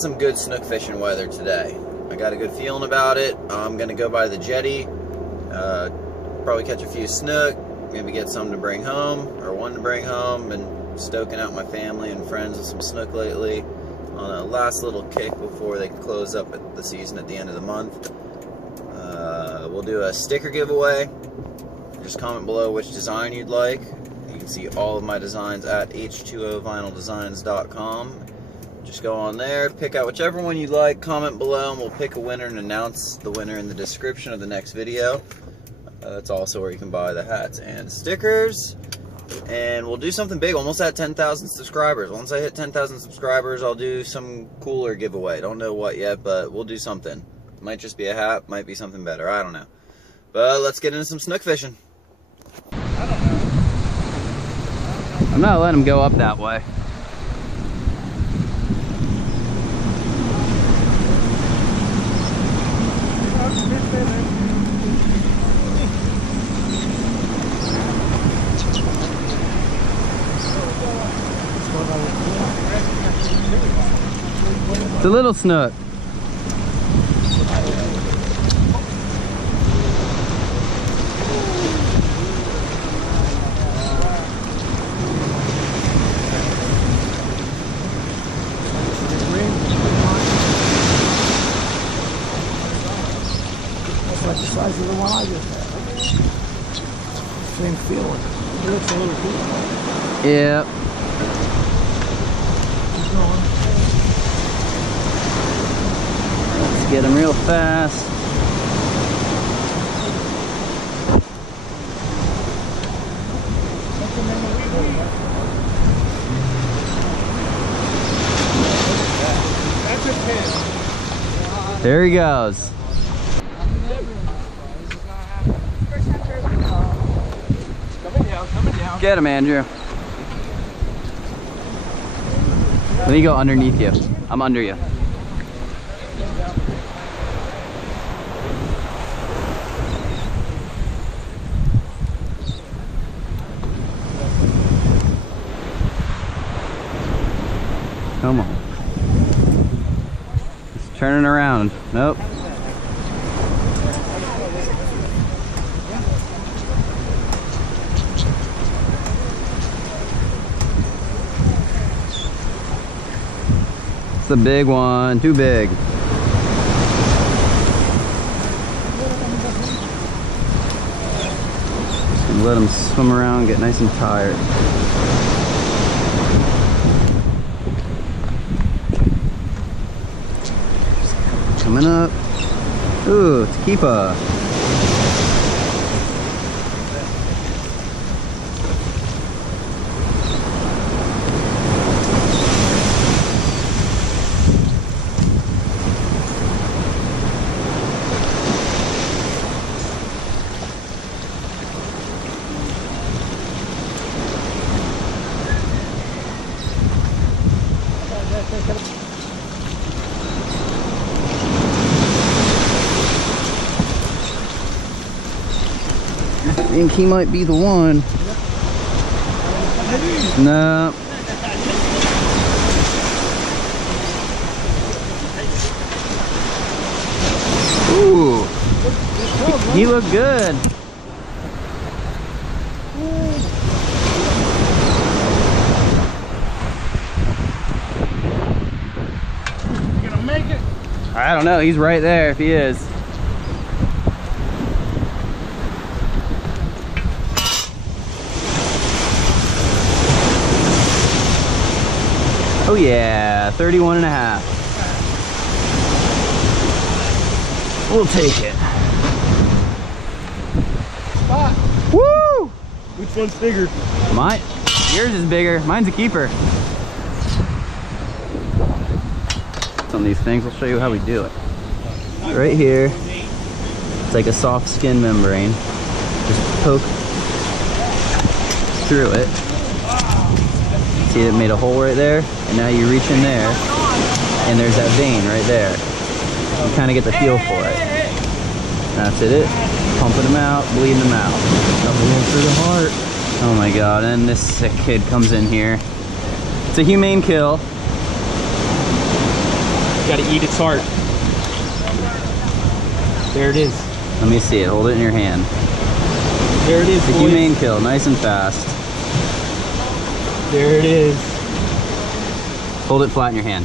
got some good snook fishing weather today. I got a good feeling about it. I'm gonna go by the Jetty, probably catch a few snook, maybe get some to bring home, or one to bring home. Been stoking out my family and friends with some snook lately on a last little kick before they close up at the season at the end of the month. We'll do a sticker giveaway. Just comment below which design you'd like. You can see all of my designs at h2ovinyldesigns.com. Just go on there, pick out whichever one you like, comment below, and we'll pick a winner and announce the winner in the description of the next video. That's also where you can buy the hats and stickers. And we'll do something big, almost at 10,000 subscribers. Once I hit 10,000 subscribers, I'll do some cooler giveaway. Don't know what yet, but we'll do something. Might just be a hat, might be something better, I don't know. But let's get into some snook fishing. I'm not letting him go up that way. It's a little snook. That's like the size of the one I just had. Same feeling. It looks a little cool. Yep. Let's get him real fast. There he goes. Get him, Andrew. Let me go underneath you. I'm under you. Come on. It's turning around. Nope. It's the big one. Too big. Just gonna let him swim around, get nice and tired. Coming up. Ooh, it's keeper. I think he might be the one. No. Ooh. He looked good. You gonna make it? I don't know. He's right there if he is. Oh yeah, 31 and a half. We'll take it. Spot. Woo! Which one's bigger? Mine, yours is bigger. Mine's a keeper. On these things, I'll show you how we do it. Right here, it's like a soft skin membrane. Just poke through it. See, it made a hole right there, and now you reach in there, and there's that vein right there. You kind of get the feel for it. That's it. Pumping them out, bleeding them out. Nothing in through the heart. Oh my god, and this sick kid comes in here. It's a humane kill. gotta eat its heart. There it is. Let me see it. Hold it in your hand. There it is, The boys. humane kill, nice and fast. There it is. Hold it flat in your hand.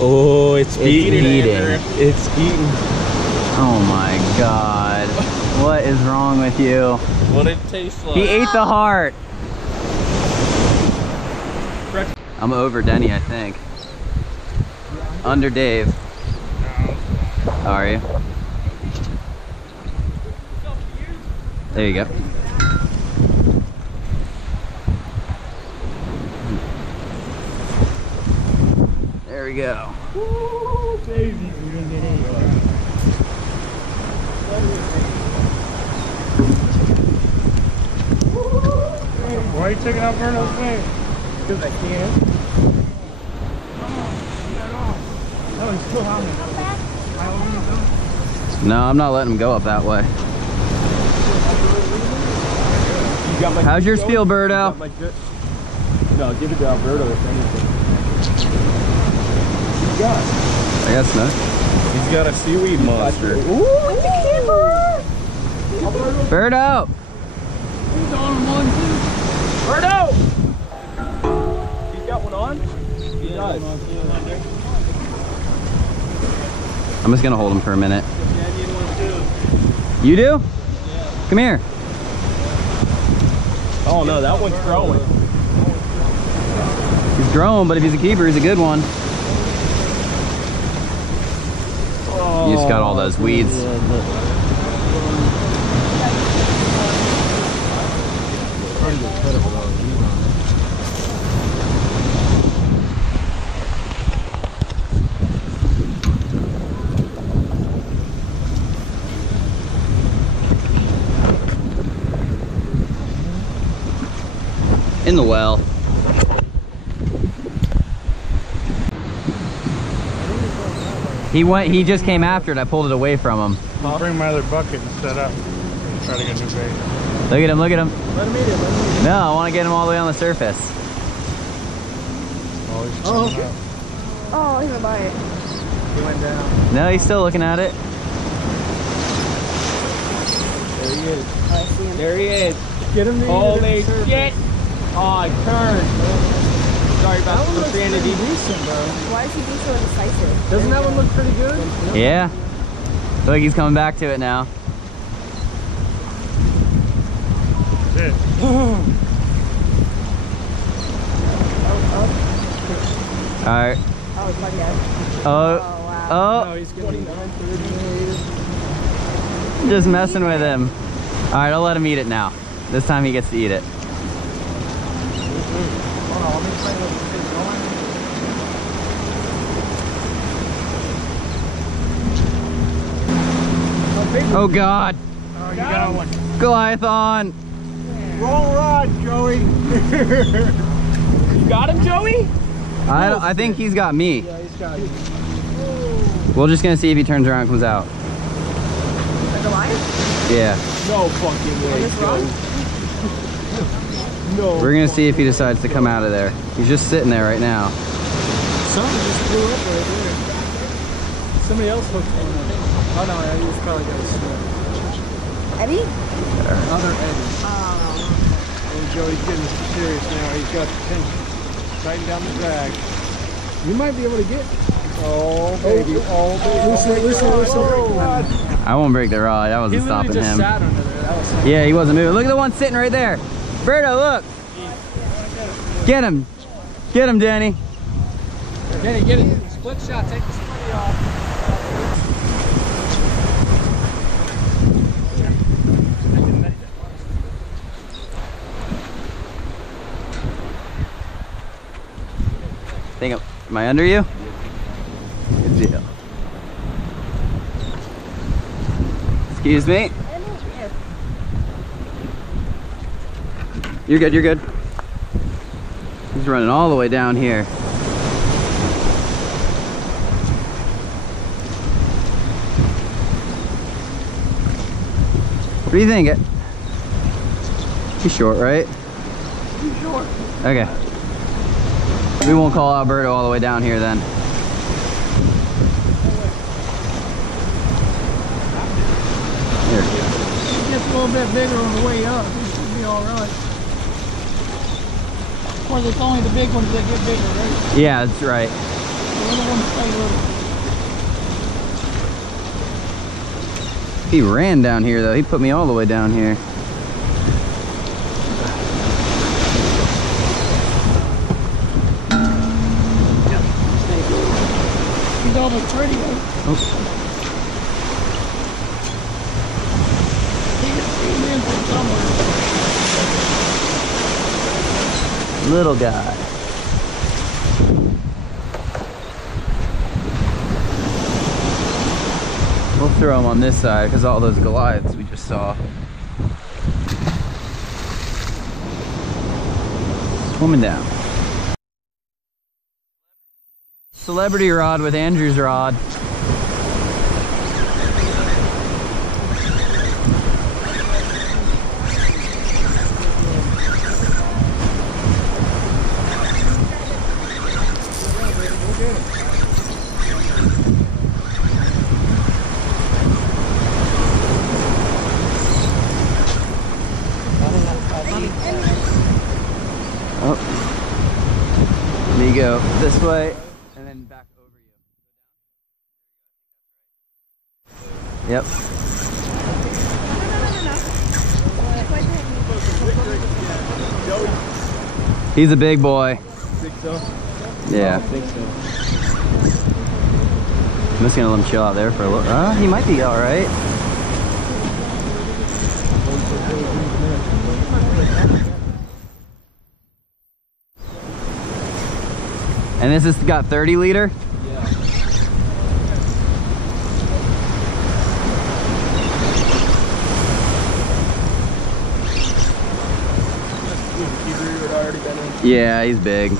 Oh, it's beating. eating. It's eating. Oh my God. What is wrong with you? What it tastes like. He ate the heart. I'm over Denny, I think. Under Dave. How are you? There you go. There we go. Woo, baby. Why are you taking out Verno's face? Because I can. No, he's still on me. No, I'm not letting him go up that way. You got my How's your good spiel, going? Birdo? You got my good- No, give it to Alberto if anything. What you got? I got Snook. He's got a seaweed monster. Ooh, it's a keeper! Birdo! He's on one too. Birdo! He's got one on? He does. I'm just gonna hold him for a minute. Yeah, I need one too. You do? Yeah. Come here. Oh no, that one's growing. He's growing, but if he's a keeper, he's a good one. You just got all those weeds. In the well. He just came after it. I pulled it away from him. I'll bring my other bucket and set up. Try to get a new bait. Look at him, look at him. Let him eat it, let him eat it. No, I want to get him all the way on the surface. Oh, he's coming up. Oh, he's gonna buy it. He went down. No, he's still looking at it. There he is. Oh, I see him. There he is. Get him to Holy shit! Oh, I turned. Sorry about the profanity. decent, bro. Why does he be so indecisive? Doesn't that one look pretty good? Yeah. Look, he's coming back to it now. That's it. All right. Oh, it's my dad. Oh. Oh, wow. Oh. No, he's getting 29, Just messing with him. All right, I'll let him eat it now. This time he gets to eat it. Hold on, let me play with this going. Oh God. Oh, you got one. Goliath on. Roll rod, Joey. You got him, Joey? I think he's got me. Yeah, he's got you. We're just gonna see if he turns around and comes out. The Goliath? Yeah. No fucking way, this wrong? Joey. No. We're gonna see if he decides to come out of there. He's just sitting there right now. Something just blew up right there. Somebody else hooked one up. Oh no, he was probably got a snap. Eddie? Another Eddie. Oh. And Joey's getting serious now. He's got the tension. Tighten down the drag. You might be able to get. Oh baby. Oh baby. Listen. I won't break the rod. That He wasn't literally stopping just him. sat under there. That was Yeah, he wasn't moving. Look at the one sitting right there. Birdo, look. Get him. Get him, Danny. Jenny, get it. Split shot. Take the split off. Am I under you? Good deal. Excuse me. You're good, you're good. He's running all the way down here. What do you think? He's short, right? He's short. Okay. We won't call Alberto all the way down here then. bit bigger on the way up. It should be all right. Of course, it's only the big ones that get bigger, right? Yeah, that's right. The little ones stay little. He ran down here though. He put me all the way down here. He's almost ready though. Oh. He gets in from somewhere. Little guy. We'll throw him on this side because all those Goliaths we just saw. Swimming down. Celebrity rod with Andrew's rod. Oh, there you go. This way, and then back over you. Yep. He's a big boy. Think so? Yeah. I think so. I'm just gonna let him chill out there for a little. He might be all right. And this has got 30 liter? Yeah. Yeah, he's big.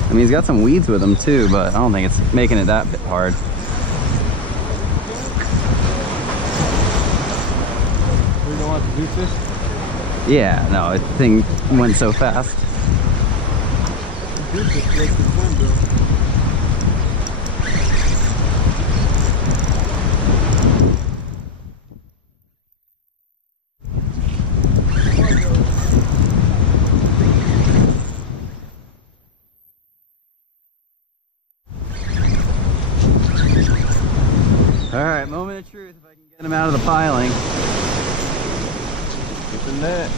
I mean, he's got some weeds with him too, but I don't think it's making it that bit hard. We don't want to do this? Yeah, no, the thing went so fast. All right, moment of truth if I can get him out of the piling. Get the net.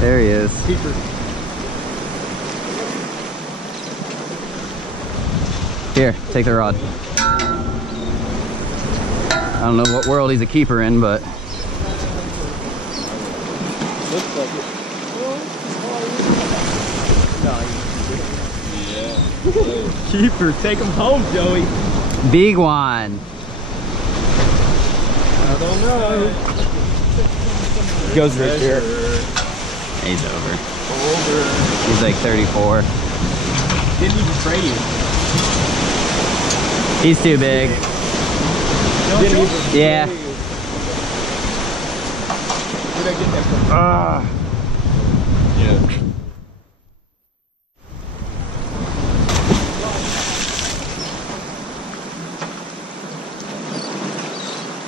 There he is. Keeper. Here, take the rod. I don't know what world he's a keeper in, but Looks like it. Yeah. Keeper, take him home, Joey. big one. I don't know. Goes right there. He's over. Older. He's like 34. Didn't even trade you. He's too big. Didn't even Yeah. trade you. Where'd I get that from? Yeah.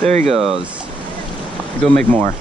There he goes. Go make more.